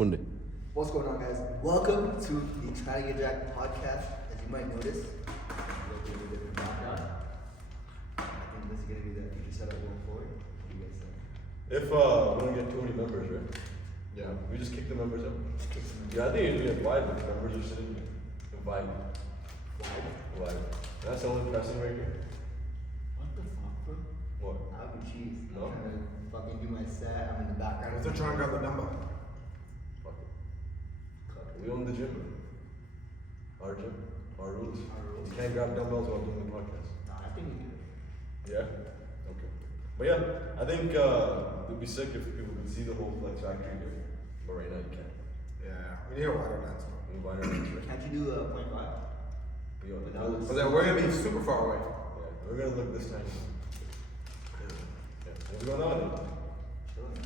Punde. What's going on, guys? Welcome to the Try to Get Jacked podcast. As you might notice, a little bit different background. I think this is going to be the future setup going forward. What do you guys think? If we don't get too many members, right? Yeah. We just kick the members out. Yeah, I think usually get wide, but the members are sitting here. Vibe. Vibe. That's the only pressing right here. What the fuck, bro? What? I would cheese. No? I'm trying to fucking do my set. I'm in the background. What's the trying to grab the number? Fuck it. We own the gym. Our gym. Our rules. You can't grab dumbbells while doing the podcast. Nah, I think we do. Yeah? Okay. But yeah, I think it would be sick if people could see the whole Flex Factory here. But right now you can't. Yeah, we need a wider lens. We need wider lens, right? Can't you do a 0.5? Yeah, But then we're gonna be super far away. yeah, we're gonna look this time. Yeah. What's going on? Chilling.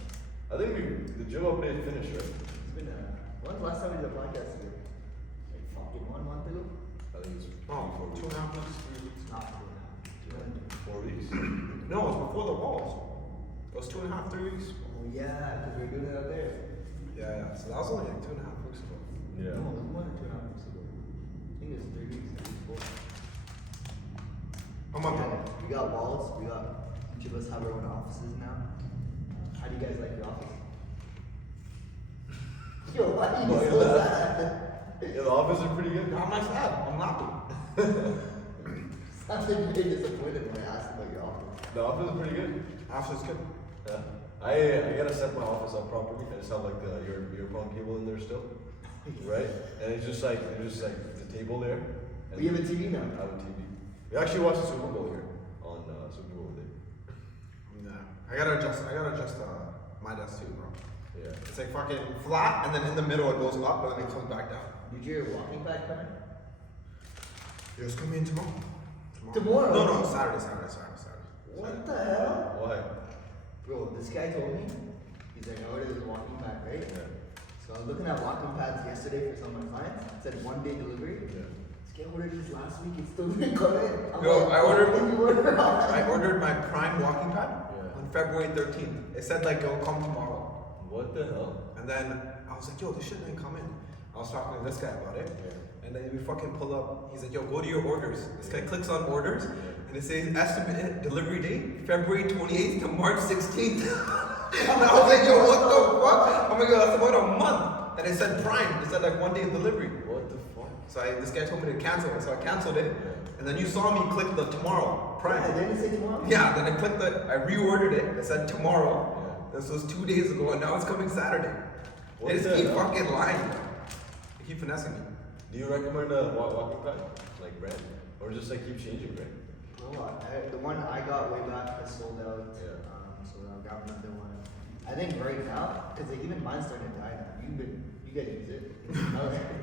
I think the gym update finished, right? It's been when's the last time we did a podcast together? Like fucking 1 month ago? I think it's Oh, 4 2.5 months, 3 weeks. Not for now. 4 weeks. No, it was before the walls. It was 2.5, 3 weeks. Oh yeah, because we were doing it out there. Yeah. So that was only like 2.5 weeks ago. Yeah. No, it was more than 2.5 weeks ago. I think it was 3 weeks, at least 4. A month ago. We got walls. We got each of us have our own offices now. How do you guys like your office? Yo, why are you Look at so that. sad? Yeah, the office is pretty good. How am I sad? I'm happy. Sounds like you're disappointed when I asked about your office. The office is pretty good. After it's good. Yeah. I gotta set my office up properly. I just have like the earphone cable in there still. Right? And it's just like it's a table there. And We have a TV now. I have a TV. We actually watched the Super Bowl here on Super Bowl Day. Yeah. I gotta adjust my desk too, bro. Yeah. It's like fucking flat, and then in the middle it goes up, but then it comes back down. Did your walking pad come in? You're just coming in tomorrow. Tomorrow? No, Saturday. What the hell? Why? Bro, this guy told me, he's like, I ordered this walking pad, right? Yeah. So I was looking at walking pads yesterday for some of my clients. It said 1 day delivery. Yeah. This guy ordered this last week, it's still didn't come in. I'm Yo, like, I ordered- what did you order on? I ordered my Prime walking pad Yeah. on February 13th. It said like it'll come tomorrow. What the hell? And then I was like, yo, this shit didn't come in. I was talking to this guy about it. Yeah. And then we fucking pull up. He's like, yo, go to your orders. This guy clicks on orders. And it says estimated delivery date, February 28th to March 16th. And I was like, yo, what the fuck? Oh my god, that's about a month. And it said Prime. It said like 1 day delivery. What the fuck? So this guy told me to cancel it. So I canceled it. And then you saw me click the tomorrow Prime. Yeah, didn't it say tomorrow? Yeah, then I clicked I reordered it. It said tomorrow. Yeah. This was 2 days ago, and now it's coming Saturday. What They just the keep hell? fucking lying. They keep finessing me. Do you recommend a walking pad? Like brand? Or just like keep changing brand? Oh, the one I got way back has sold out. Yeah. So I'll grab another one. I think right now, because like even mine's starting to die now. You guys use it.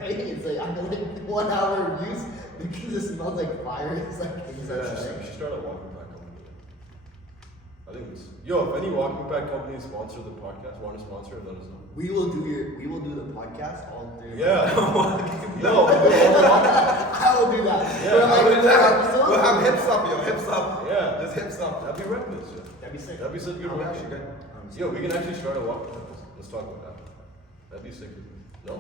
It's like after like 1 hour of use because it smells like fire. It's like We should start a walking pad company. I think it's if any walking pad company sponsor the podcast, want to sponsor it, let us know. we will do the podcast all three. Yeah. No. I will do that. Yeah, For like I would 4 We'll episodes. have hips up, yo, hips up. Yeah. Just hips up. That'd be reckless. Yeah. That'd be sick. That'd be such a good Oh, one. actually good. Yo, we can actually start a walking pad. Let's talk about that. That'd be sick. No?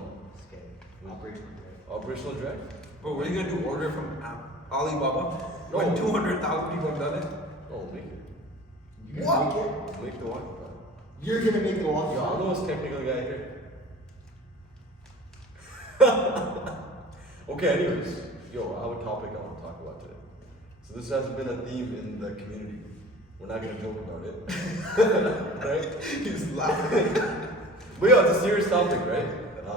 Okay. Operational. Operational drag? Bro, what are you gonna do? Order from Alibaba? No. When 200,000 people have done it? Oh, make it. You're gonna make it? Make the walking pad. You're gonna make the walk. Yo, I'm the most technical guy here. Okay, anyways. Yo, I have a topic I want to talk about today. So this has been a theme in the community. We're not gonna joke about it. Right? He's laughing. But yeah, it's a serious topic, right?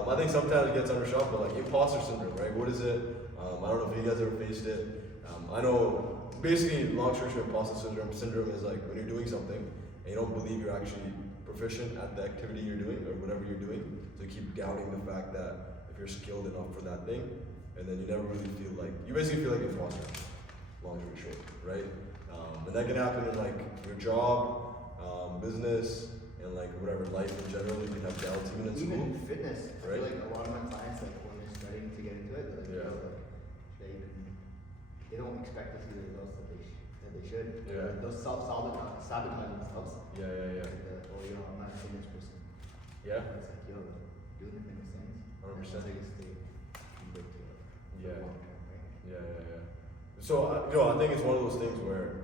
I think sometimes it gets undershot, but like imposter syndrome, right? What is it? I don't know if you guys ever faced it. I know basically long story short, imposter syndrome is like when you're doing something and you don't believe you're actually proficient at the activity you're doing or whatever you're doing. So you keep doubting the fact that if you're skilled enough for that thing, and then you never really feel like you basically feel like an imposter, long story short, right? And that can happen in like your job, business, and like whatever life in general. You can have doubts even in school. Even fitness. I Right. feel like a lot of my clients, like when they're starting to get into it, they're like, Yeah. "Yo, like, they don't expect to see the results that they should. Yeah. Like, those sabotaging themselves. Yeah. Like, oh, I'm not a fitness person. Yeah. It's like, yo, do So you stay commit to it for Yeah. long term, right? Yeah. So, I think it's one of those things where,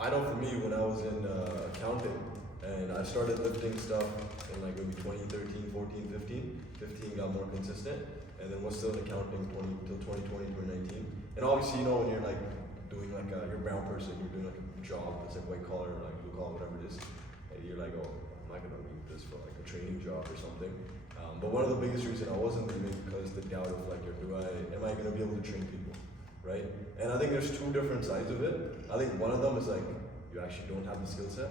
I know for me, when I was in accounting, and I started lifting stuff in like maybe 2013, 14, 15. 15 got more consistent, and then was still in accounting till 2020, 2019. And obviously, when you're like doing like you're a brown person, you're doing like a job that's like white collar, or like blue collar, whatever it is, and you're like, oh, I'm not gonna leave this for like a training job or something. But one of the biggest reasons I wasn't leaving because the doubt of like, am I gonna be able to train people, right? And I think there's two different sides of it. I think one of them is like you actually don't have the skill set.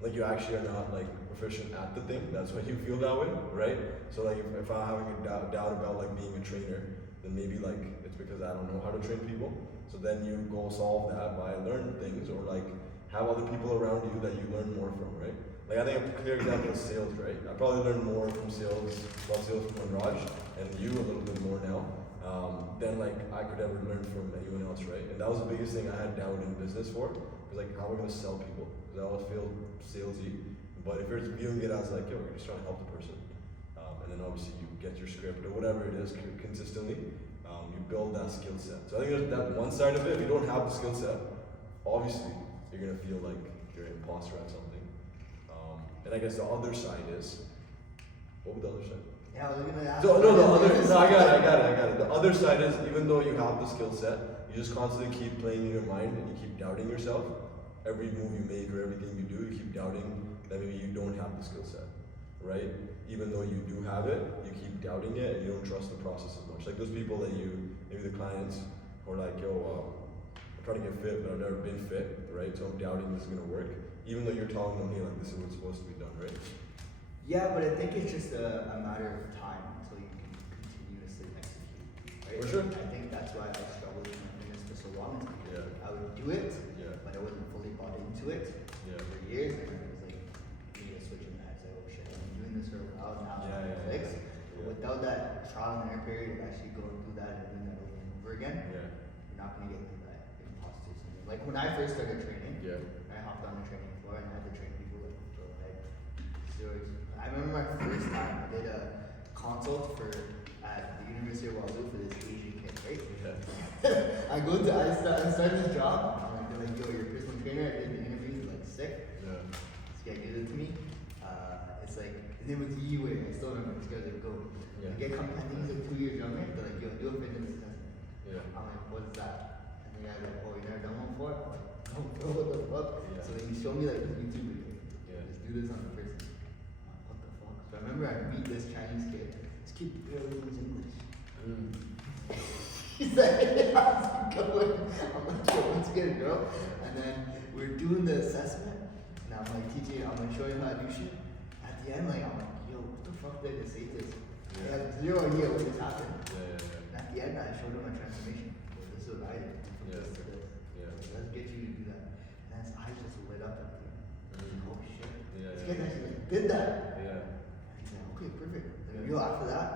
Like you actually are not like proficient at the thing. That's why you feel that way, right? So like if I'm having a doubt about like being a trainer, then maybe like it's because I don't know how to train people. So then you go solve that by learning things or like have other people around you that you learn more from, right? Like I think a clear example is sales, right? I probably learned more from sales from Manraj and you a little bit more now than like I could ever learn from anyone else, right? And that was the biggest thing I had doubt in business for. Was like, how am I gonna sell people? Because I always feel salesy. But if you're viewing it as like, yo, you're just trying to help the person, and then obviously you get your script or whatever it is consistently, you build that skill set. So I think there's that one side of it. If you don't have the skill set, obviously you're gonna feel like you're an imposter at something. And I guess the other side is, what would the other side? Yeah, I was gonna ask. So I got it. The other side is even though you have the skill set, you just constantly keep playing in your mind and you keep doubting yourself. Every move you make or everything you do, you keep doubting that maybe you don't have the skill set, right? Even though you do have it, you keep doubting it and you don't trust the process as much. Like those people that maybe the clients who are like, yo, I'm trying to get fit, but I've never been fit, right? So I'm doubting this is gonna work, even though you're telling them, hey, like this is what's supposed to be done, right? Yeah, but I think it's just a matter of time until you can continuously execute, right? For sure. I think that's why I struggled with my fitness for so long. Is because Yeah. I would do it, Yeah. but I wasn't fully bought into it. Yeah. For years, and it was like, you need to switch in that. It's like, oh shit, I've been doing this for a while now. Yeah. But without that trial and error period of actually going through that and doing that over and over again, Yeah. you're not gonna get through that imposter syndrome. Like when I first started training, Yeah. I hopped on the training floor and I had to train people like, bro, I remember my first time I did a consult at the University of Wazoo for this Asian kid, right? Yeah. I started this job. They're like, yo, you're a personal trainer. I did the interview. He's like, sick. Yeah. This guy gives it to me. It's like his name was Yiwei. I still remember. This guy's like, go. Yeah. The guy comes. I think he's like 2 years younger. They're like, yo, do a fitness assessment. Yeah. I'm like, what's that? And the guy's like, oh, you never done one before? I'm like, no, bro, what the fuck? Yeah. So then he showed me like this YouTube video. Yeah. Just do this on the person. What the fuck? So I remember I meet this Chinese kid. This kid barely knows English. He's like, how's it going? I'm like, yo, let's get it, girl. And then we're doing the assessment. And I'm like, TJ, I'm gonna show you how to do shit. At the end, like, I'm like, yo, what the fuck did I just say this? I have zero idea what just happened. And at the end, I showed him my transformation. Well, this is what I did. From this to this. Yeah. So let's get you to do that. And his eyes just lit up at the end. I was like, oh shit. Yeah, This yeah. guy actually like, did that. Yeah. And he's like, okay, perfect. Yeah. Yo, after that,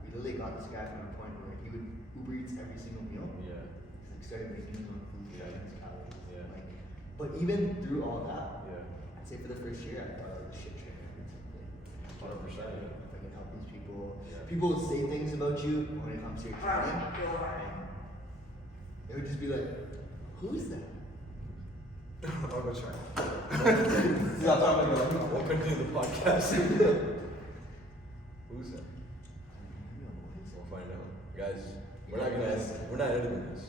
we literally got this guy from a point where he would Uber Eats every single meal. Yeah. He's like started making his own food, Yeah. tracking his calories. Yeah. Like, but even through all that, Yeah. I'd say for the first year, I thought I was a shit trainer. If 100%, yeah. I can help these people. Yeah. People will say things about you when it comes to your training. And it would just be like, who's that? I'll go try. We'll continue the podcast. Who's that? We'll find out. Guys, we're not editing this.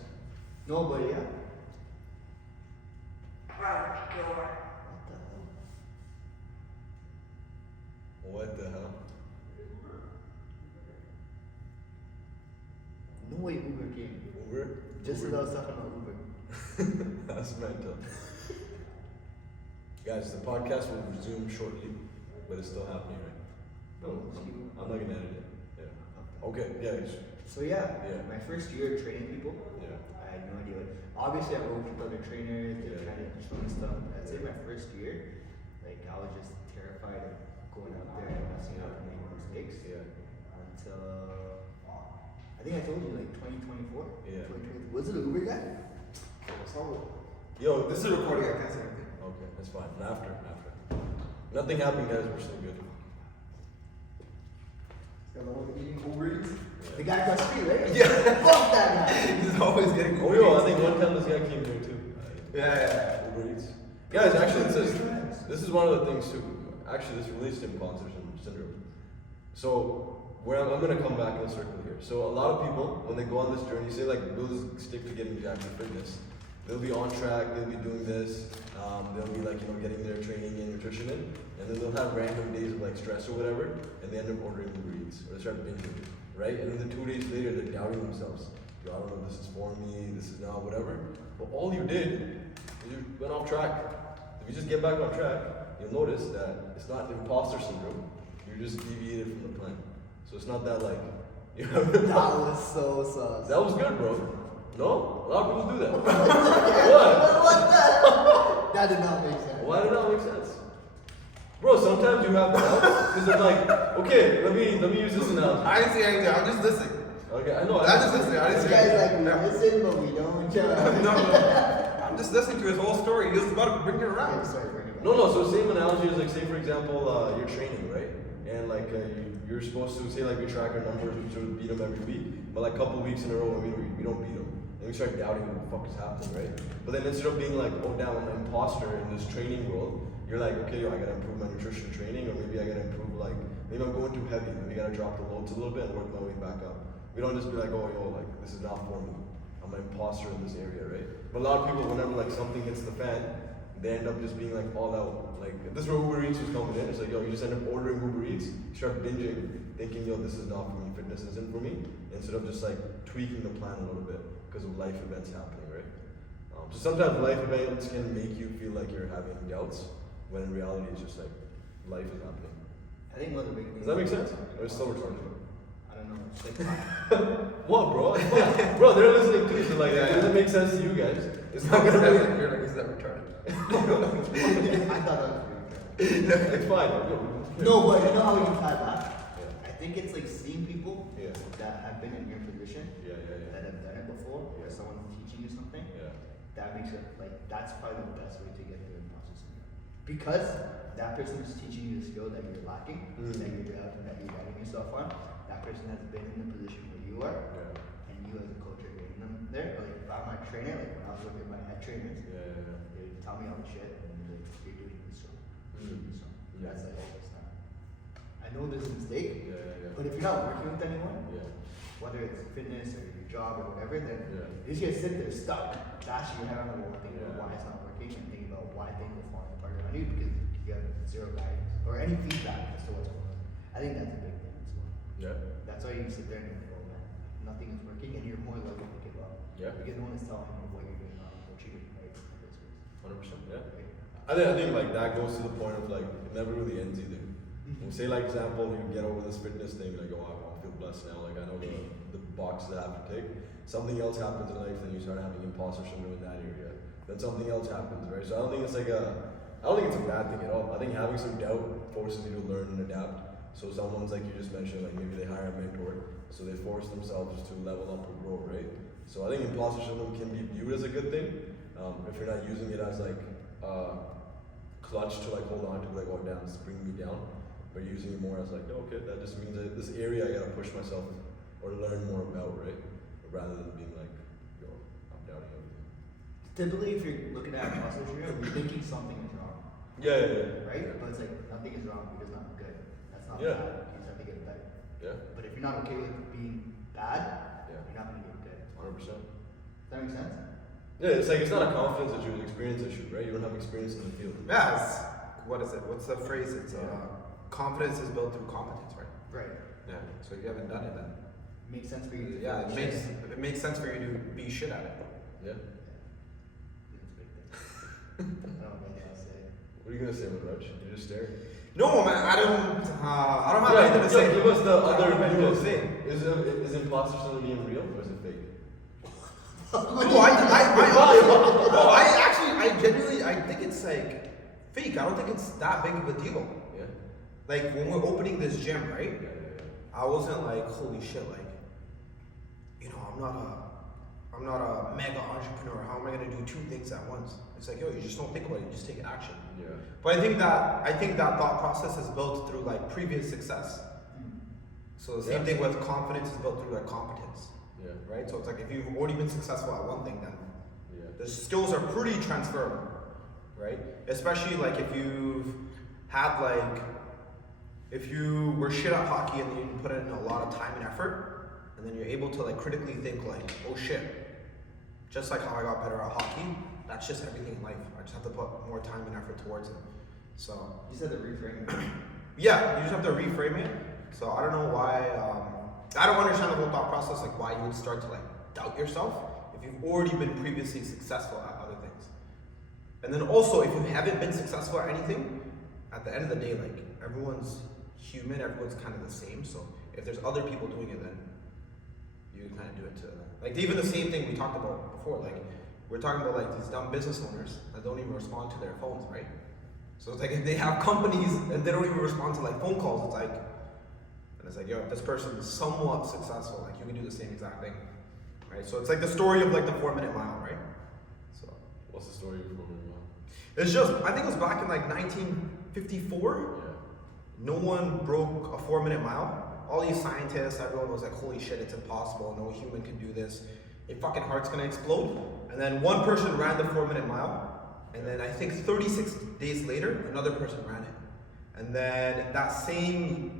No, but yeah. What the hell? What the hell? No way Uber came. Uber? Just as I was talking about Uber. That's mental. Guys, the podcast will resume shortly, but it's still happening, right? No, I'm not gonna edit it. Yeah. Okay, yeah. So yeah, Yeah. my first year training people, Yeah. I had no idea what. Obviously, I worked with other trainers, they were Yeah. trying to show me stuff. But I'd say my first year, like I was just terrified of going out there and messing up and making mistakes. Yeah. Until I think I told you like 2024. Yeah. 2020. Was it an Uber guy? Yo, This is a recording, I can't say anything. Okay, that's fine. After. Nothing happened, guys. We're still good. The one eating Uber Eats. The guy across the street, right? Yeah. Fuck that guy. He's always getting. Oh yo, I think one time this guy came here too. Yeah. Uber Eats. Guys, actually, this is one of the things too. Actually, this relates to imposter syndrome. So, where I'm gonna come back in a circle here. So, a lot of people, when they go on this journey, say like they'll stick to getting jacked to fitness. They'll be on track. They'll be doing this. They'll be like getting their training and nutrition in, and then they'll have random days of like stress or whatever, and they end up ordering Uber Eats or they start binging, right? And then 2 days later, they're doubting themselves. Yo, I don't know if this is for me. This is not whatever. But all you did is you went off track. If you just get back on track, you'll notice that it's not imposter syndrome. You just deviated from the plan. So it's not that like you have. That was so sus. That was good, bro. No, a lot of people do that. What? What the? That did not make sense. Why did that make sense? Bro, sometimes you have doubts because they're like, okay, let me use this analogy. I didn't say anything. I'm just listening. Okay, I know. I'm just listening. I didn't This say guy's anything. like, we listen, but we don't. No. I'm just listening to his whole story. He was about to bring it I'm around. sorry for anybody. No. So same analogy is like, say for example, you're training, right? And like you're supposed to say like we track our numbers, we sort of beat them every week, but like a couple weeks in a row, we don't beat them. And we start doubting what the fuck is happening, right? But then instead of being like, oh damn, I'm an imposter in this training world, you're like, okay, yo, I gotta improve my nutrition training, or maybe I gotta improve like, maybe I'm going too heavy, maybe I gotta drop the loads a little bit and work my way back up. We don't just be like, oh yo, like this is not for me. I'm an imposter in this area, right? But a lot of people, whenever like something hits the fan, they end up just being like all out. Like this is where Uber Eats was coming in. It's like, yo, you just end up ordering Uber Eats, you start binging, thinking, yo, this is not for me, fitness isn't for me, instead of just like tweaking the plan a little bit because of life events happening, right? So sometimes life events can make you feel like you're having doubts, when in reality it's just like life is happening. I think one of the big things. Does that make sense? Or it's still retarded? I don't know. It's like, What, bro? It's fine. Bro, they're listening too, so like, Yeah. does it make sense to you guys? It's You're not gonna make like, is that retarded? I thought that was pretty good. It's fine. No, but you know how we can tie back? Yeah. I think it's like seeing people Yeah. that have been in your position, Yeah. that have done it before, or Yeah. someone teaching you something. Yeah. That makes it like that's probably the best way to get through imposter syndrome. Because that person is teaching you the skill that you're lacking, that you're doubting yourself on. That person has been in the position where you are, Yeah. and you as a coach are getting them there. Like if I'm a trainer, like when I was working with my head trainers, Yeah. they would tell me all the shit, and they're like, you're doing this wrong. You're doing this wrong. Yeah. That's like, oh, it's not. I know there's a mistake, Yeah. but if you're not working with anyone, Yeah. whether it's fitness or your job or whatever, then Yeah. you just gonna sit there stuck, dashing your head on the wall, thinking Yeah. about why it's not working and thinking about why things are falling apart around you because you have zero guidance or any feedback as to what's going on. I think that's a big thing as well. Yeah. That's why you sit there and go, man, nothing is working, and you're more likely to give up. Yeah. Because no one is telling you what you're doing wrong, what you're doing right in the first place. 100%. Yeah. Right? I think like that goes to the point of like it never really ends either. When say like example, you get over this fitness thing, like oh I feel blessed now, like I know the boxes I have to tick. Something else happens in life, then you start having imposter syndrome in that area. Then something else happens, right? So I don't think it's a bad thing at all. I think having some doubt forces you to learn and adapt. So someone's like you just mentioned, like maybe they hire a mentor, so they force themselves to level up or grow, right? So I think imposter syndrome can be viewed as a good thing if you're not using it as like clutch to like hold on to, like oh damn, it's bringing me down. But using it more as like, oh, okay, that just means that this area I gotta push myself or learn more about, right? Rather than being like, yo, I'm doubting everything. Typically, if you're looking at imposter syndrome, you're thinking something is wrong, Yeah. right? But it's like nothing is wrong because I'm good. That's not Yeah. bad. You just have to get better. Yeah. But if you're not okay with being bad, Yeah. you're not gonna get good. 100%. Does that make sense? Yeah, it's like it's not a confidence issue, it's an experience issue, right? You don't have experience in the field. Yeah. What is it? What's the phrase? It's confidence is built through competence, right? Right. Yeah. So if you haven't done it, then Makes sense for you. To yeah, feel it makes sense for you to be shit at it. Yeah. It's a big thing. I don't know what else to say. What are you gonna say, Manraj? You're just staring. No, man, I don't have Yeah, anything to say. give us the I other don't have anything to news. say. Is imposter syndrome being real or is it fake? No, I genuinely, I think it's like fake. I don't think it's that big of a deal. Yeah. Like when we're opening this gym, right? Yeah. I wasn't like, holy shit, like, you know, I'm not a mega entrepreneur. How am I gonna do two things at once? It's like, yo, you just don't think about it. You just take action. Yeah. But I think that thought process is built through like previous success. So the same thing with confidence is built through like competence, Yeah. right? So it's like if you've already been successful at one thing, then Yeah. the skills are pretty transferable, right? Especially like if you've had like, if you were shit at hockey and you put in a lot of time and effort, and then you're able to like critically think like, oh shit, just like how I got better at hockey, that's just everything in life. I just have to put more time and effort towards it. So You said the reframe. yeah, you just have to reframe it. So I don't know why. I don't understand the whole thought process, like why you would start to like doubt yourself if you've already been previously successful at other things. And then also, if you haven't been successful at anything, at the end of the day, like everyone's human, everyone's kind of the same. So if there's other people doing it, then you kind of do it to like even the same thing we talked about before. Like we're talking about like these dumb business owners that don't even respond to their phones, right? So it's like if they have companies and they don't even respond to like phone calls, it's like, and it's like, yo, if this person is somewhat successful, like you can do the same exact thing, right? So it's like the story of like the 4-minute mile, right? So What's the story of 4-minute mile? it's just, I think it was back in like 1954. Yeah. No one broke a 4-minute mile. All these scientists, everyone was like, holy shit, it's impossible. No human can do this. Your fucking heart's gonna explode. And then one person ran the 4-minute mile. And then I think 36 days later, another person ran it. And then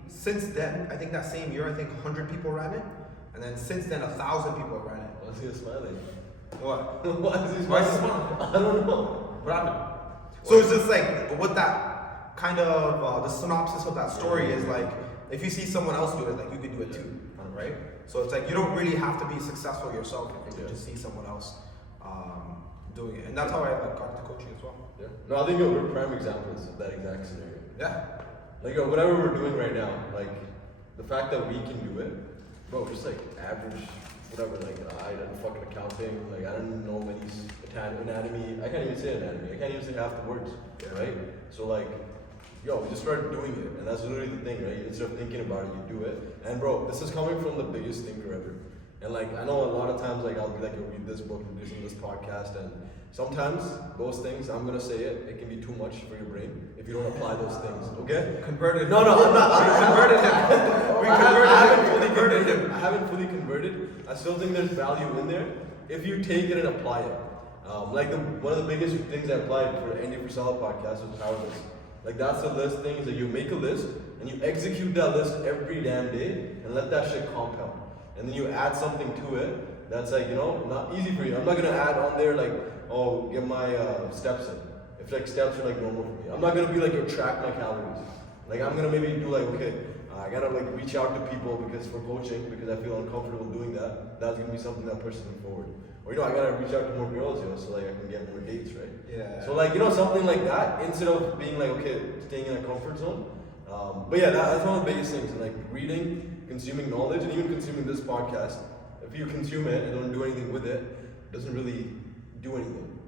since then, I think that same year, I think 100 people ran it. And then since then, 1,000 people ran it. Why is he smiling? What? Why is he Why is he smiling? I don't know. What happened? So it's just like, what that kind of, the synopsis of that story is like, if you see someone else do it, like you can do it too, right? So it's like, you don't really have to be successful yourself if you can just see someone else doing it. And that's how I like, got into coaching as well. Yeah. No, I think we're prime examples of that exact scenario. Yeah. Like whatever we're doing right now, like the fact that we can do it, bro, just like average, whatever, like I did fucking accounting, like I don't know many anatomy, I can't even say anatomy, I can't even say half the words, right? So like, yo, we just started doing it, and that's literally the thing, right? Instead of thinking about it, you do it. And bro, this is coming from the biggest thinker ever. And like, I know a lot of times, like I'll be like, I'll read this book, listen to this podcast, and sometimes those things, I'm gonna say it, it can be too much for your brain if you don't apply those things, okay? Converted. No, I'm not. Converted him. We converted him. I haven't fully converted. I still think there's value in there if you take it and apply it. Like one of the biggest things I applied for Andy for Solid podcast was power list. Like that's the list thing is that you make a list and you execute that list every damn day and let that shit compound. And then you add something to it that's like, you know, not easy for you. I'm not gonna add on there like, oh, get my steps in. If like steps are like normal for me. I'm not gonna be like, yo, track my calories. Like I'm gonna maybe do like, okay, I gotta like reach out to people because for coaching, because I feel uncomfortable doing that. That's gonna be something that pushes me forward. Or you know, I gotta reach out to more girls, you know, so like I can get more dates, right? Yeah. So like, you know, something like that instead of being like, okay, staying in a comfort zone. But yeah, that's one of the biggest things. Like reading, consuming knowledge, and even consuming this podcast. If you consume it and don't do anything with it, it doesn't really do anything,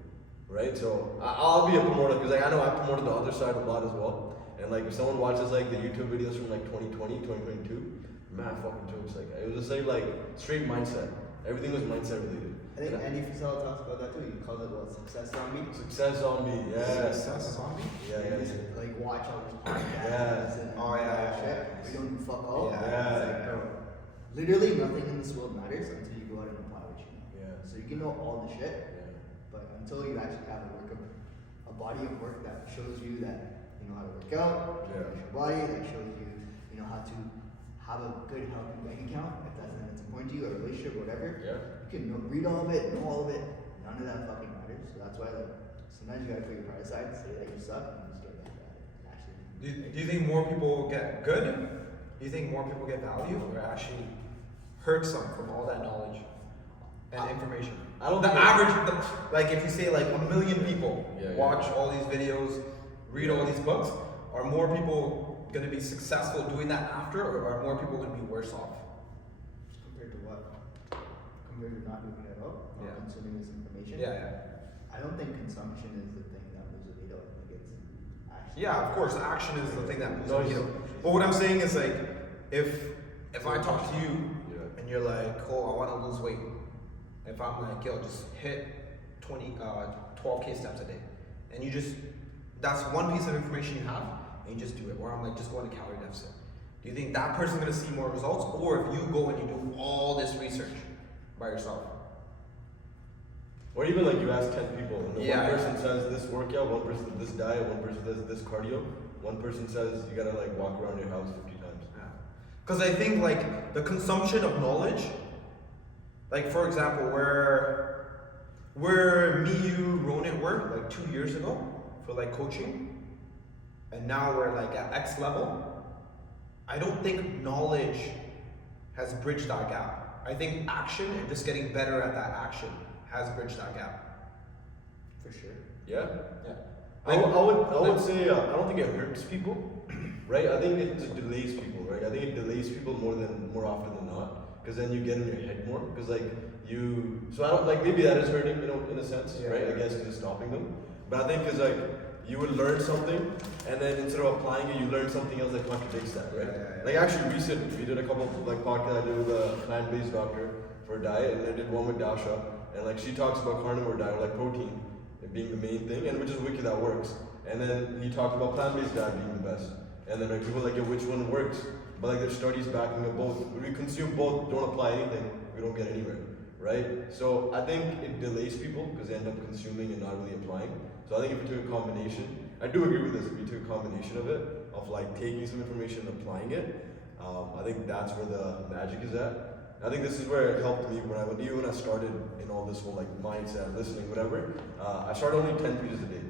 right? So I'll be a promoter because like I know I promoted the other side a lot as well. And like if someone watches like the YouTube videos from like 2020, 2022, man, fucking jokes. Like it was just like straight mindset. Everything was mindset related. I think Andy Frisella talks about that too. He calls it what, success zombie? Success zombie, yeah. Success zombie? Yeah. Like watch all these podcasts Yeah. and Oh, yeah. shit. We don't do fuck all. Yeah. It's like, bro, literally nothing in this world matters until you go out and apply what you know. Yeah. So you can know all the shit, Yeah. but until you actually have a body of work that shows you that you know how to work out, Yeah. shows your body, that shows you, you know, how to have a good healthy bank account, if that's something that's important to you, or a relationship, whatever. Yeah. You can read all of it, know all of it, none of that fucking matters. So that's why like sometimes you gotta put your pride aside, say that you suck, and just get back at it. Actually. Do you think more people get good? Do you think more people get value, or actually hurt some from all that knowledge and information? I don't the think average, like if you say like 1 million people Yeah. watch all these videos, read all these books, are more people going to be successful doing that after, or are more people going to be worse off? Compared to what? Compared to not doing it at all? Or Yeah. consuming this information? Yeah. I don't think consumption is the thing that moves the needle. I think it's actually. Yeah, of course, action is the thing that moves No, the needle. it's- But what I'm saying is like, if I talk to you Yeah. and you're like, oh, I want to lose weight. If I'm like, yo, just hit 12K steps a day, and you just, that's one piece of information you have, and you just do it. Or I'm like, just go on a calorie deficit. Do you think that person's gonna see more results, or if you go and you do all this research by yourself? Or even like you ask 10 people, and Yeah, one yeah. person says this workout, one person does this diet, one person does this cardio, one person says you gotta like walk around your house 50 times. Because I think like the consumption of knowledge, like for example, where me, you, Rounit were like 2 years ago for like coaching, and now we're like at X level. I don't think knowledge has bridged that gap. I think action and just getting better at that action has bridged that gap. For sure. Yeah. Yeah. I would say I don't think it hurts people, right? I think it just delays people, right? I think it delays people more often than not, because then you get in your head more, because like so I don't like maybe that is hurting, in a sense, Yeah. right? I guess it's stopping them, but I think because like you would learn something, and then instead of applying it, you learn something else that contradicts that, right? Yeah. Like actually recently, we did a couple of like podcasts. I did with a plant-based doctor for diet, and I did one with Dasha, and like she talks about carnivore diet, like protein being the main thing, and which is wicked that works. And then he talked about plant-based diet being the best. And then like people are like, yeah, which one works? But like there's studies backing up both. When we consume both, don't apply anything, we don't get anywhere, right? So I think it delays people because they end up consuming and not really applying. So I think if we took a combination, I do agree with this. If we took a combination of it, of like taking some information and applying it, I think that's where the magic is at. I think this is where it helped me when I started in all this whole like mindset, listening, whatever. I started only 10 pages a day.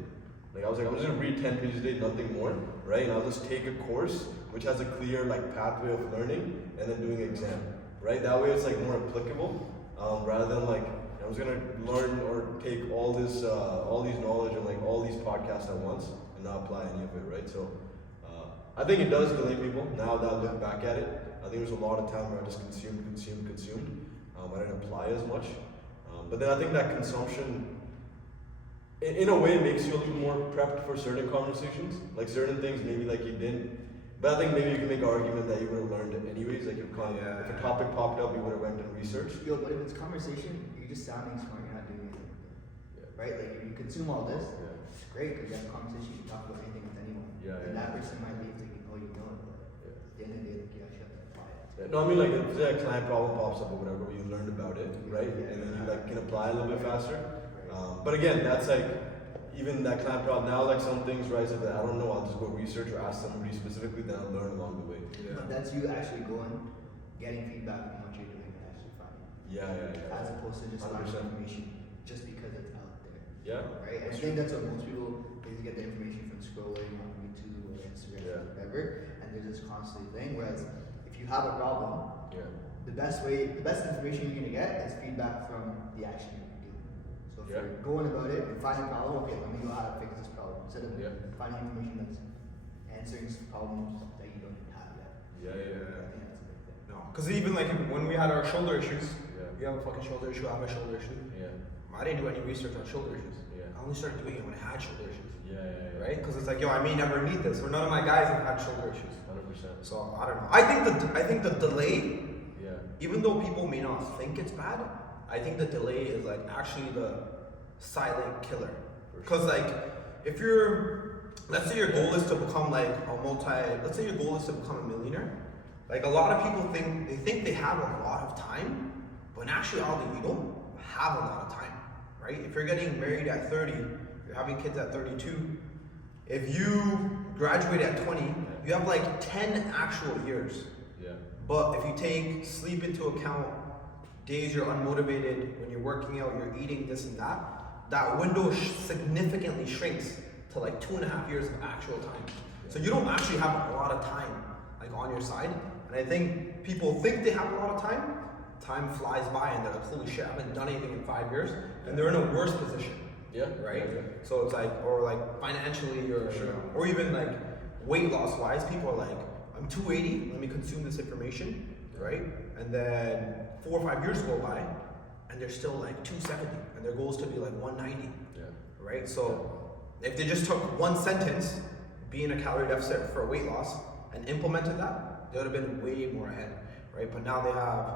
Like I was like, I'm just gonna read 10 pages a day, nothing more, right? And I'll just take a course which has a clear like pathway of learning and then doing an exam, right? That way it's like more applicable, rather than like I was gonna learn or take all these knowledge and like all these podcasts at once and not apply any of it, right? So I think it does delay people. Now that I look back at it, I think there's a lot of time where I just consumed. I didn't apply as much. But then I think that consumption, in a way, makes you a little more prepped for certain conversations. Like certain things, maybe like you didn't. But I think maybe you can make an argument that you would have learned it anyways. Like if a topic popped up, you would have went and researched. Yo, but if it's conversation, you're just sounding smart. You're not doing anything. Right? Like if you consume all this, it's great because you have a conversation. You can talk about anything with anyone. And that person might leave thinking, oh, you know it, but at the end of the day, like, you actually have to apply it. Yeah, no, I mean like if a client problem pops up or whatever, you learned about it, right? And then you like can apply a little bit faster. But again, that's like even that client problem. Now like some things, right? So that I don't know, I'll just go research or ask somebody specifically, then I'll learn along the way. But that's you actually going, getting feedback on what you're doing and actually finding. As opposed to just finding 100%. information just because it's out there. Yeah. Right? And I think that's what most people is get the information from scrolling on YouTube or Instagram or whatever, and they're just constantly thing. Whereas if you have a problem, the best information you're gonna get is feedback from the action you're doing. So if you're going about it and finding a problem, okay, let me know how to fix this problem instead of finding information that's answering some problems that you don't even have yet. I think that's a big thing. No, because even like when we had our shoulder issues, you have a fucking shoulder issue, I have a shoulder issue. I didn't do any research on shoulder issues. I only started doing it when I had shoulder issues. Right? Because it's like, yo, I may never need this, or none of my guys have had shoulder issues. 100%. So I don't know. I think the delay, even though people may not think it's bad, I think the delay is like actually the silent killer. Because like if let's say your goal is to become like let's say your goal is to become a millionaire. Like a lot of people think they have a lot of time, but in actuality you don't have a lot of time, right? If you're getting married at 30, you're having kids at 32, if you graduate at 20, you have like 10 actual years. But if you take sleep into account, days you're unmotivated, when you're working out, you're eating this and that window significantly shrinks to like 2.5 years of actual time. So you don't actually have a lot of time like on your side. And I think people think they have a lot of time. Time flies by and they're like, holy shit, I haven't done anything in 5 years. And they're in a worse position. Right? So it's like, or like financially or even like weight loss wise, people are like, I'm 280, let me consume this information, right? And then 4 or 5 years go by and they're still like 270 and their goal is to be like 190, right? So if they just took one sentence, be in a calorie deficit for a weight loss and implemented that, they would have been way more ahead, right? But now they have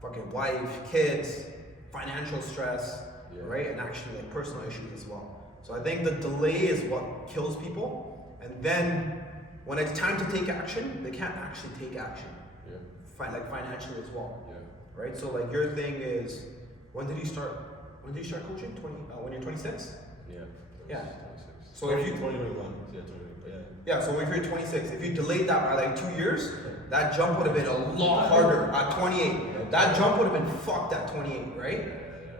fucking wife, kids, financial stress, right? And actually like personal issues as well. So I think the delay is what kills people. And then when it's time to take action, they can't actually take action. Yeah. Like financially as well. Yeah. Right? So like your thing is, when did you start coaching? When you're 26? Yeah. Yeah. 26. So if you 2021. Yeah, 2021. Yeah. Yeah, so if you're 26, if you delayed that by like 2 years, that jump would have been a lot harder at 28. That jump would have been fucked at 28, right?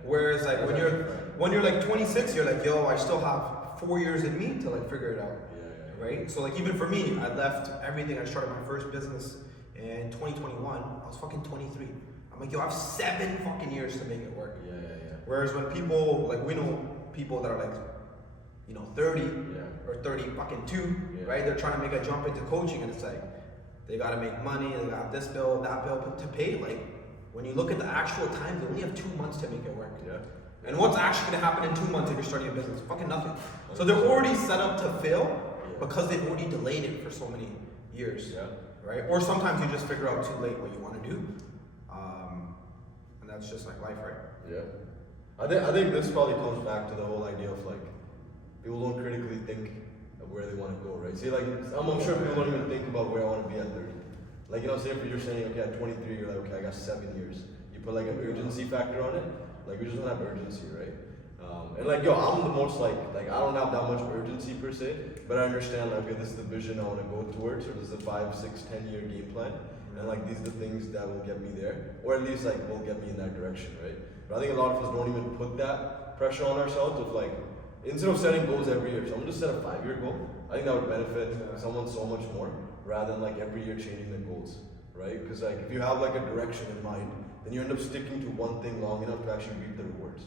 Whereas like when you're like 26, you're like, yo, I still have 4 years in me to like figure it out. Yeah. Right? So like even for me, I left everything. I started my first business in 2021. I was fucking 23. I'm like, yo, I have 7 fucking years to make it work. Yeah. Whereas when people, like we know people that are like, 30 or 30 fucking 2, right? They're trying to make a jump into coaching and it's like, they gotta make money, they got this bill, that bill to pay. Like, when you look at the actual time, they only have 2 months to make it work. Yeah. And what's actually gonna happen in 2 months if you're starting a business? Fucking nothing. So they're already set up to fail because they've already delayed it for so many years. Yeah. Right? Or sometimes you just figure out too late what you wanna do. And that's just like life, right? Yeah. I think this probably comes back to the whole idea of like, people don't critically think of where they want to go, right? See, like, I'm sure people don't even think about where I want to be at 30. Like, say if you're saying, okay, at 23, you're like, okay, I got 7 years. You put like an urgency factor on it. Like, we just don't have urgency, right? And like, I'm the most like, I don't have that much urgency per se, but I understand, like, okay, this is the vision I want to go towards, or this is a 5, 6, 10-year game plan. And like, these are the things that will get me there, or at least like, will get me in that direction, right? But I think a lot of us don't even put that pressure on ourselves of like, instead of setting goals every year, so I'm just set a 5-year goal. I think that would benefit someone so much more rather than like every year changing the goals, right? Because like if you have like a direction in mind, then you end up sticking to one thing long enough to actually reap the rewards,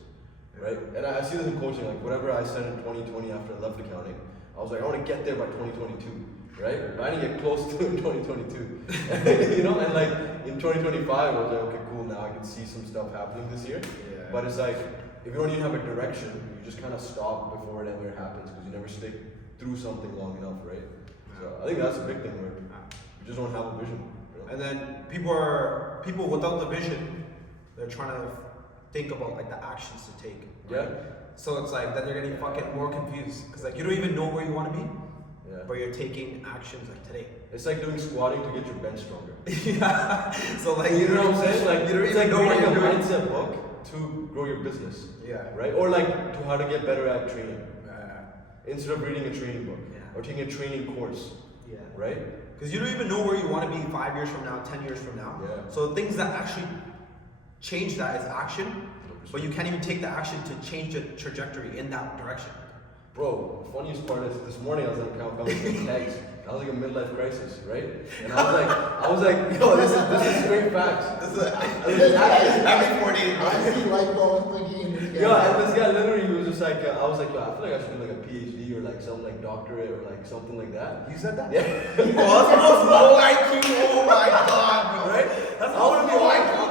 right? And I see this in coaching, like whatever I said in 2020 after I left accounting, I was like, I want to get there by 2022, right? But I didn't get close to it in 2022, and like in 2025, I was like, okay, cool, now I can see some stuff happening this year. Yeah. But it's like, if you don't even have a direction, you just kind of stop before it ever happens because you never stick through something long enough, right? So I think that's a big thing where you just don't have a vision. And then people without the vision, they're trying to think about like the actions to take. Right? Yeah. So it's like that they're getting fucking more confused because like you don't even know where you want to be, but you're taking actions like today. It's like doing squatting to get your bench stronger. Yeah. So like you know what I'm saying? Like you don't it's even like know what reading you're a doing. mindset book to grow your business. Yeah. Right? Or like to how to get better at training. Instead of reading a training book or taking a training course. Yeah. Right? Because you don't even know where you want to be 5 years from now, 10 years from now. Yeah. So things that actually change that is action, but you can't even take the action to change the trajectory in that direction. Bro, the funniest part is this morning I was like counting tags. I was like a midlife crisis, right? And I was like, yo, this is straight facts. Every 48 I see light bulbs blinking in this guy. Yeah, and this guy literally he was just like, I was like, yo, I feel like I should do like a PhD or like some like doctorate or like something like that. You said that? Yeah. Oh, that's the most low IQ. Oh my god, bro. Right? That's I want to be low like, IQ.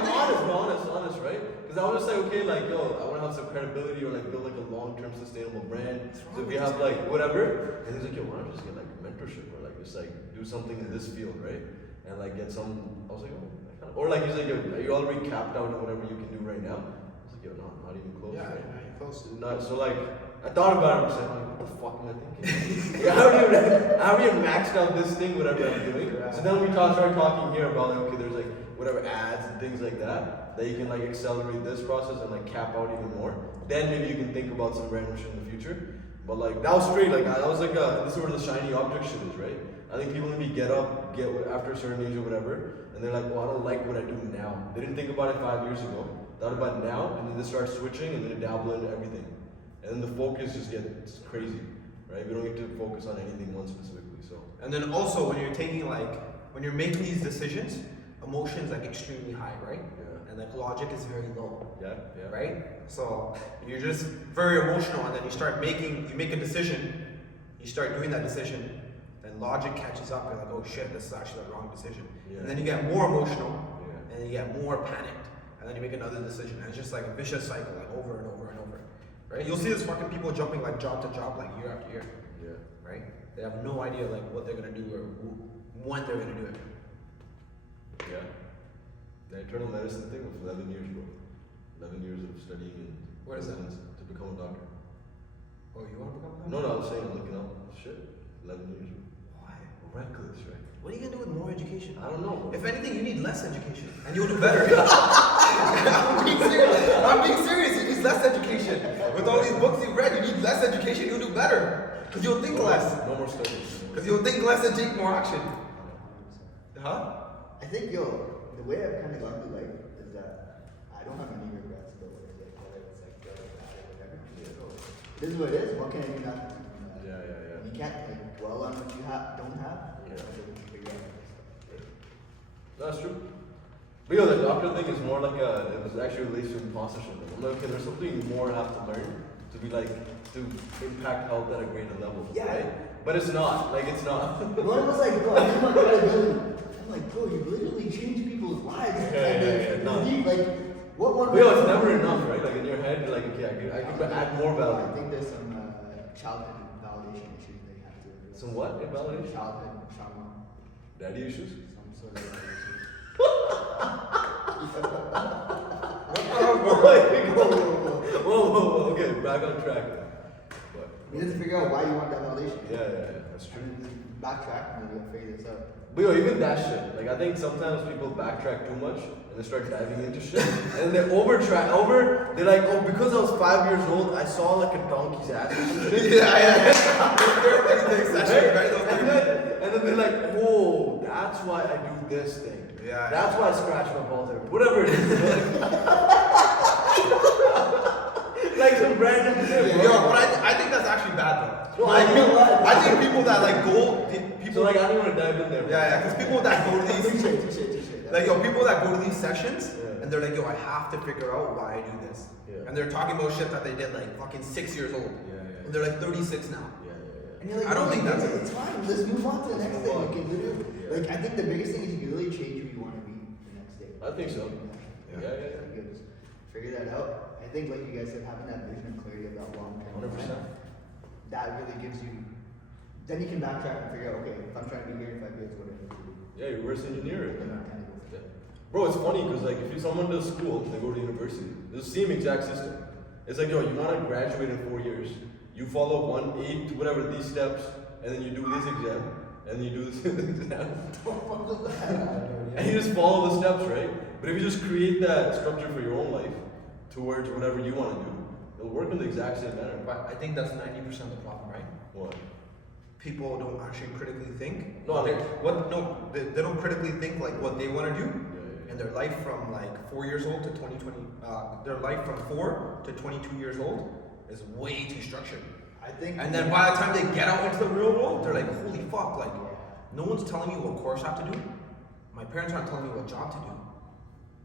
honest, right? Because I was just like, okay, like, yo, I want to have some credibility or like build like a long-term sustainable brand. So if you have like whatever, and he's like, yo, why don't you just get like mentorship or like just like do something in this field, right? And like get some. I was like, oh, or like he's like, yo, are you already capped out on whatever you can do right now? I was like, yo, no, not even close. Yeah, right? not even close. Not so like. I thought about it. I was like, what the fuck am I thinking? I haven't even maxed out this thing, whatever I'm doing. So then we started talking here about like, okay, there's like whatever ads and things like that you can like accelerate this process and like cap out even more. Then maybe you can think about some random shit in the future. But like that was straight. Like that was like this is where the shiny object shit is, right? I think people maybe get after a certain age or whatever, and they're like, well, I don't like what I do now. They didn't think about it 5 years ago. Thought about it now, and then they start switching, and then they dabble into everything. And then the focus just gets crazy, right? We don't get to focus on anything one specifically. So. And then also when you're making these decisions, emotion's like extremely high, right? Yeah. And like logic is very low. Yeah. Right? So you're just very emotional, and then you make a decision, you start doing that decision, then logic catches up. You're like, oh shit, this is actually the wrong decision. Yeah. And then you get more emotional, and then you get more panicked, and then you make another decision, and it's just like a vicious cycle, like over and over and over. Right? You'll see this fucking people jumping like job to job like year after year. Yeah. Right? They have no idea like what they're gonna do or when they're gonna do it. Yeah. The internal medicine thing was 11 years, bro. 11 years of studying and What is that? to become a doctor. Oh, you wanna become that? No, I was saying I'm looking up shit. 11 years. Why? reckless, right? What are you gonna do with more education? I don't know. If anything, you need less education, and you'll do better. I'm being serious. I'm being serious. You need less education. With all these books you've read, you need less education. You'll do better, because you'll think less. No more studies. Because you'll think less and take more action. Huh? I think, the way I've kind of gone through life is that I don't have any regrets about what it's like, whether it's like good or bad or whatever. So, it is what it is. What can I do now? Yeah. You can't like dwell on what you don't have. Yeah. Figure out. That's true. But yo, the doctor thing is more like it was actually related to imposter syndrome. I'm like, okay, there's something you more have to learn to be like, to impact health at a greater level. Yeah. Right? But it's not. Like, it's not. One was like, bro, I need my credibility. I'm like, bro, you literally change people's lives. Yeah, no. Like, what one? But yo, it's never enough, right? Like, in your head, you're like, okay, I can add more I value. think there's some childhood validation issues they have to address. Some what? Invalidation? Childhood trauma. Daddy issues? Some sort of issue. Whoa, okay, back on track. But, You need to figure out why you want that validation. yeah, that's true. And then just backtrack and then you'll figure this out. But yo, even that shit, like I think sometimes people backtrack too much and they start diving into shit and they they're like, oh, because I was 5 years old, I saw like a donkey's ass or some shit. Yeah. And then they're like, oh, that's why I do this thing. Yeah. That's why I scratch my balls every whatever it is. Like some random shit. Yo, but I think that's actually bad though. Well, I I think people that like go, So people like I don't want to dive in there. yeah, because people that go to these, Touche. like yo, people that go to these sessions Yeah. and they're like, yo, I have to figure out why I do this, Yeah. and they're talking about shit that they did like fucking 6 years old, Yeah. and they're like 36 now. Yeah. And you're like, I don't think that's it. It's fine. Let's move on to the next Move thing. on. You can literally, Yeah. like, I think the biggest thing is you can really change who you want to be the next day. I think so. Yeah. Yeah. You can just figure that out. I think, like you guys said, having that vision and clarity of that long term, 100%. that really gives you. Then you can backtrack and figure out, okay, if I'm trying to be here in 5 years, what do I need to do? Yeah, you reverse engineer it. Then I kind of go for Yeah. it. Bro, it's funny because like if someone does school, they go to university. It's the same exact system. It's like, yo, you want to graduate in 4 years. You follow 1, 8, whatever these steps, and then you do this exam, and then you do this exam, and you just follow the steps, right? But if you just create that structure for your own life towards whatever you want to do, it'll work in the exact same manner. But I think that's 90% of the problem, right? What? People don't actually critically think. No, They don't critically think like what they want to do. Yeah. And their life from like 4 years old to 2020, their life from 4 to 22 years old is way too structured. I think. And then by the time they get out into the real world, they're like, holy fuck, like, no one's telling me what course I have to do. My parents aren't telling me what job to do.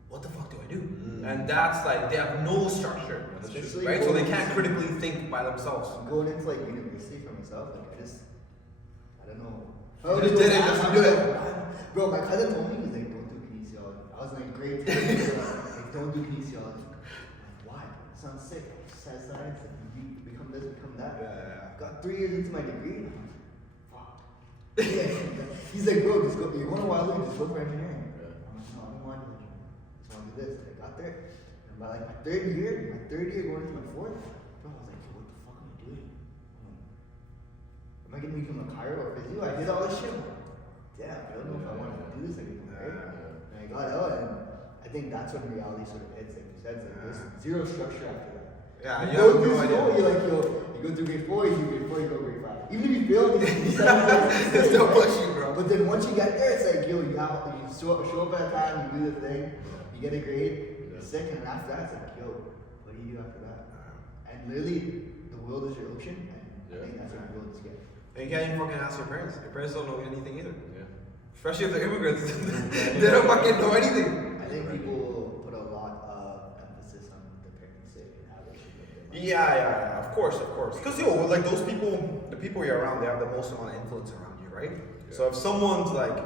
What the fuck do I do? And that's like, they have no structure, Especially right? So they going can't into- critically think by themselves. Going into like university for myself, like I don't know. You just did it, just to do it. Bro, my cousin told me, he's like, don't do kinesiology. I was like, grade 10, like, don't do kinesiology. I'm like, why? It sounds sick. Exercise science, like, you become this, become that. Got 3 years into my degree. I'm like, fuck. Yeah. He's like, bro, just go. You want to wild just go for engineering. I'm like, no, I don't want to do engineering. I just want to do this. I got there. And by like my third year going into my fourth, bro, I was like, yo, what the fuck am I doing? Am I gonna become a chiro or physio? I did all this shit. Yeah, I don't know if I want to do this anymore, right? And I got out, and I think that's when reality sort of hits. Like you said, it's like there's zero structure after that. Yeah, you you go have through no idea. school, you're like, yo, you go through grade 4, you do grade 4, you go grade 5. Even if you fail, you They still push you, bro. But then once you get there, it's like, yo, you show up at a time, you do the thing, you get a grade, you're sick, and after that, it's like, yo, what do you do after that? And literally, the world is your ocean, and I think that's what the world is getting. And you can't even fucking ask your parents. Your parents don't know anything either. Yeah. Especially if they're immigrants. They don't fucking know anything. I think people put a lot of emphasis on the parents say and how they should live their life. Yeah, of course. Because, yo, like those people, the people you're around, they have the most amount of influence around you, right? Yeah. So if someone's like,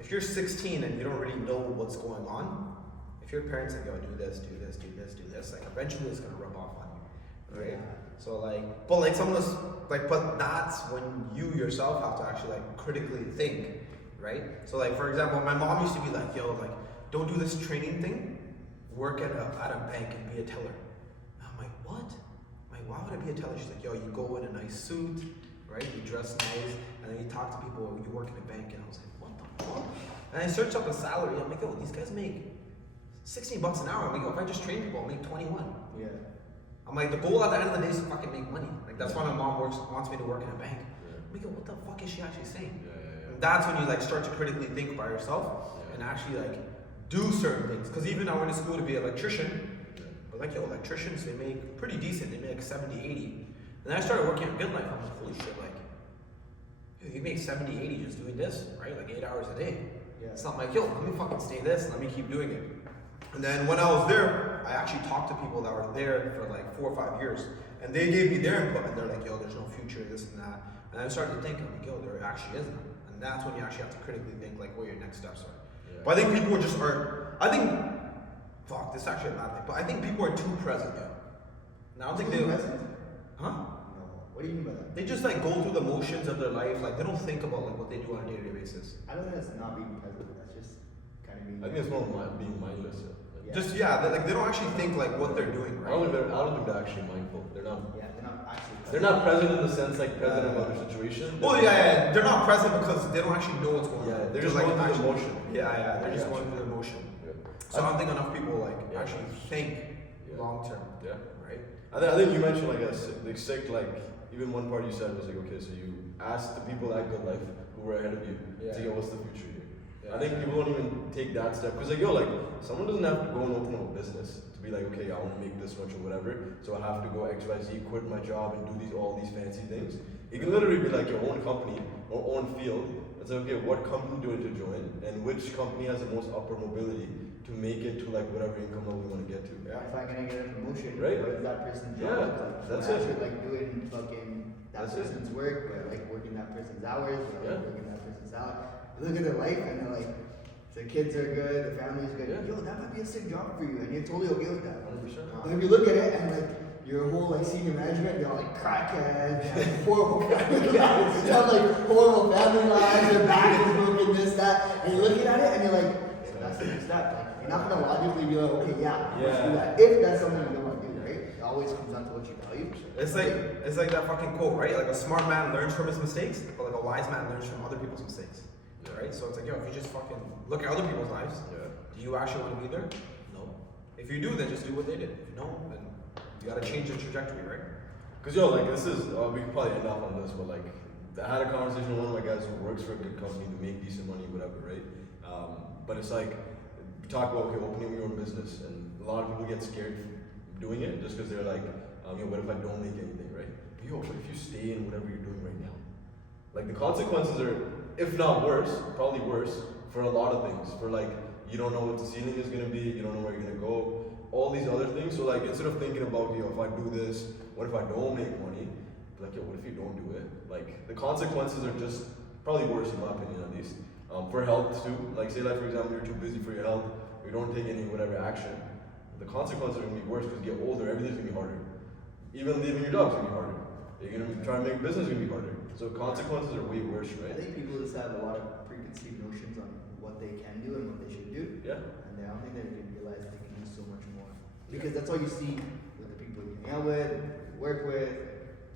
if you're 16 and you don't really know what's going on, if your parents say, yo, do this, like eventually it's gonna rub off on you, right? Yeah. So like, but like some of this, like, but that's when you yourself have to actually like critically think, right? So like, for example, my mom used to be like, yo, like, don't do this training thing, work at a bank and be a teller. I'm like, what? I'm like, why would I be a teller? She's like, yo, you go in a nice suit, right? You dress nice, and then you talk to people, you work in a bank, and I was like, what the fuck? And I searched up the salary, I'm like, yo, these guys make $16 an hour. I'm like, yo, if I just train people, I'll make 21. Yeah. I'm like, the goal at the end of the day is to fucking make money. Like, that's why my mom wants me to work in a bank. I'm like, yo, what the fuck is she actually saying? And that's when you like start to critically think by yourself and actually like do certain things. Because even I went to school to be an electrician, but like, yo, electricians, they make pretty decent. They make like 70, 80. And then I started working at Good Life. I'm like, holy shit, like, yo, you make 70, 80 just doing this, right? Like 8 hours a day. Yeah. It's not like, yo, let me fucking stay this, let me keep doing it. And then when I was there, I actually talked to people that were there for like 4 or 5 years. And they gave me their input, and they're like, yo, there's no future, this and that. And I started to think, I'm like, yo, there actually isn't. And that's when you actually have to critically think like what your next steps are. Yeah. But I think people just are, I think, fuck, this is actually a bad thing, but I think people are too present, yo. And I don't think they, present? huh? No. What do you mean by that? They just like go through the motions of their life, like they don't think about like what they do on a day-to-day basis. I don't think that's not being present. That's just kind of being. I think it's more being mindless. Yeah. Just like they don't actually think like what they're doing, I right? don't think they're actually mindful. They're not. Yeah, they're not actually. They're not present in the sense like present about their situation. Well, yeah, they're not present because they don't actually know what's going on. Yeah, they're just going through the motion. Yeah, they're just going through the motion. Yeah. So I don't think enough people like actually think long term. Yeah. Right. I think you mentioned like like even one part you said was like, okay, so you asked the people at Good Life who were ahead of you to go, what's the future here? I think people don't even take that step because like, yo, like someone doesn't have to go and open a business to be like, okay, I want to make this much or whatever, so I have to go XYZ, quit my job and do all these fancy things. You can literally be like your own company or own field and say, okay, what company do I need to join and which company has the most upper mobility to make it to like whatever income level we want to get to. If I'm gonna get a promotion, Right. what is that person's job? Yeah, Like, that's I'm it. actually like doing fucking that That's it. person's work, or like working that person's hours, or Yeah. like working that person's salary. Look at their life and they're like, the kids are good, the family's good. Yeah. Yo, that might be a sick job for you, and you're totally okay with that. 100%. But if you look at it and like your whole like senior management, they're like crackheads, they have horrible family lives, they have like horrible family lives, their back is broken, this, that, and you're looking at it and you're like, so that's the next step. Like, you're not gonna logically be like, okay, let's do that. If that's something you don't want to do, right? It always comes down to what you value. It's like that fucking quote, right? Like a smart man learns from his mistakes, but like a wise man learns from other people's mistakes. Right? So it's like, yo, if you just fucking look at other people's lives, do you actually want to be there? No. If you do, then just do what they did. If you don't, then you gotta change the trajectory, right? Cause yo, like this is we could probably end off on this, but like I had a conversation with one of my guys who works for a good company to make decent money, whatever, right? But it's like we talk about okay, opening your own business, and a lot of people get scared doing it just because they're like, yo, what if I don't make anything, right? Yo, what if you stay in whatever you're doing right now? Like the consequences are, if not worse, probably worse for a lot of things. For like you don't know what the ceiling is gonna be, you don't know where you're gonna go, all these other things. So like instead of thinking about yo, if I do this, what if I don't make money? Like yo, what if you don't do it? Like the consequences are just probably worse in my opinion at least. For health too. Like say like for example you're too busy for your health, you don't take any whatever action. The consequences are gonna be worse because you get older, everything's gonna be harder. Even leaving your job's gonna be harder. You're gonna try and make business gonna be harder. So consequences are way worse, I right? think people just have a lot of preconceived notions on what they can do and what they should do. Yeah. And I don't think they realize they can do so much more. Because that's all you see with the people you hang out with, you work with.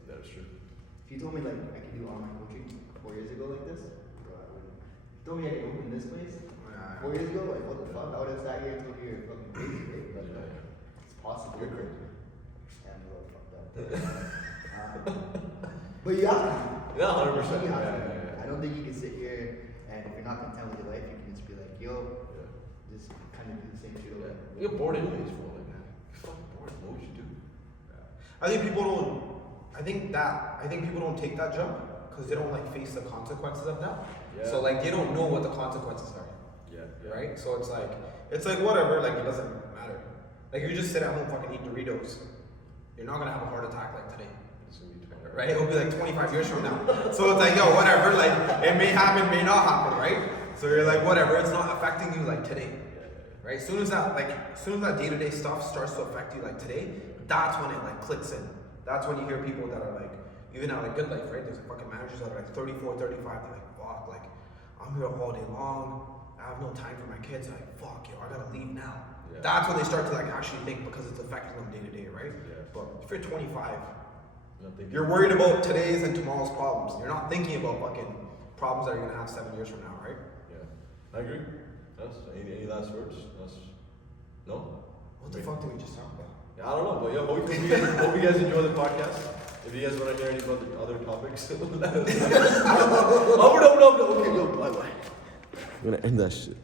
That is true. If you told me like I could do online coaching 4 years ago like this, bro, I wouldn't. If you told me I could open this place 4 years ago, like what the fuck? I would have sat here and told you you're fucking crazy, right? But it's possible. You're crazy. Yeah, I'm a little fucked up. But you have to. Yeah, 100%. You have to. Yeah. I don't think you can sit here and if you're not content with your life, you can just be like, yo, just kind of do the same shit over. You get bored anyways, bro. Like that. You're fucking bored. What would you do? I think people don't take that jump because they don't like face the consequences of that. Yeah. So like they don't know what the consequences are. Yeah. Right? So it's like whatever, like it doesn't matter. Like if you just sit at home fucking eat Doritos, you're not gonna have a heart attack like today. Right? It'll be like 25 years from now. So it's like, yo, whatever, like it may happen, may not happen, right? So you're like, whatever, it's not affecting you like today. Right? As soon as that day-to-day stuff starts to affect you like today, that's when it like clicks in. That's when you hear people that are like, even at like Good Life, right? There's fucking managers that are like 34, 35, they're like, fuck, like I'm here all day long, I have no time for my kids, like fuck, yo, I gotta leave now. Yeah. That's when they start to like actually think because it's affecting them day to day, right? Yeah. But if you're 25, not thinking. You're worried about today's and tomorrow's problems. You're not thinking about fucking problems that you're gonna have 7 years from now, right? Yeah, I agree. Yes. Any last words? Yes. No. What the fuck did we just talk about? Yeah, I don't know, but yeah, hope you guys enjoy the podcast. If you guys want to hear any other topics, let us know. Oh, no. Okay, go. Bye. I'm gonna end that shit.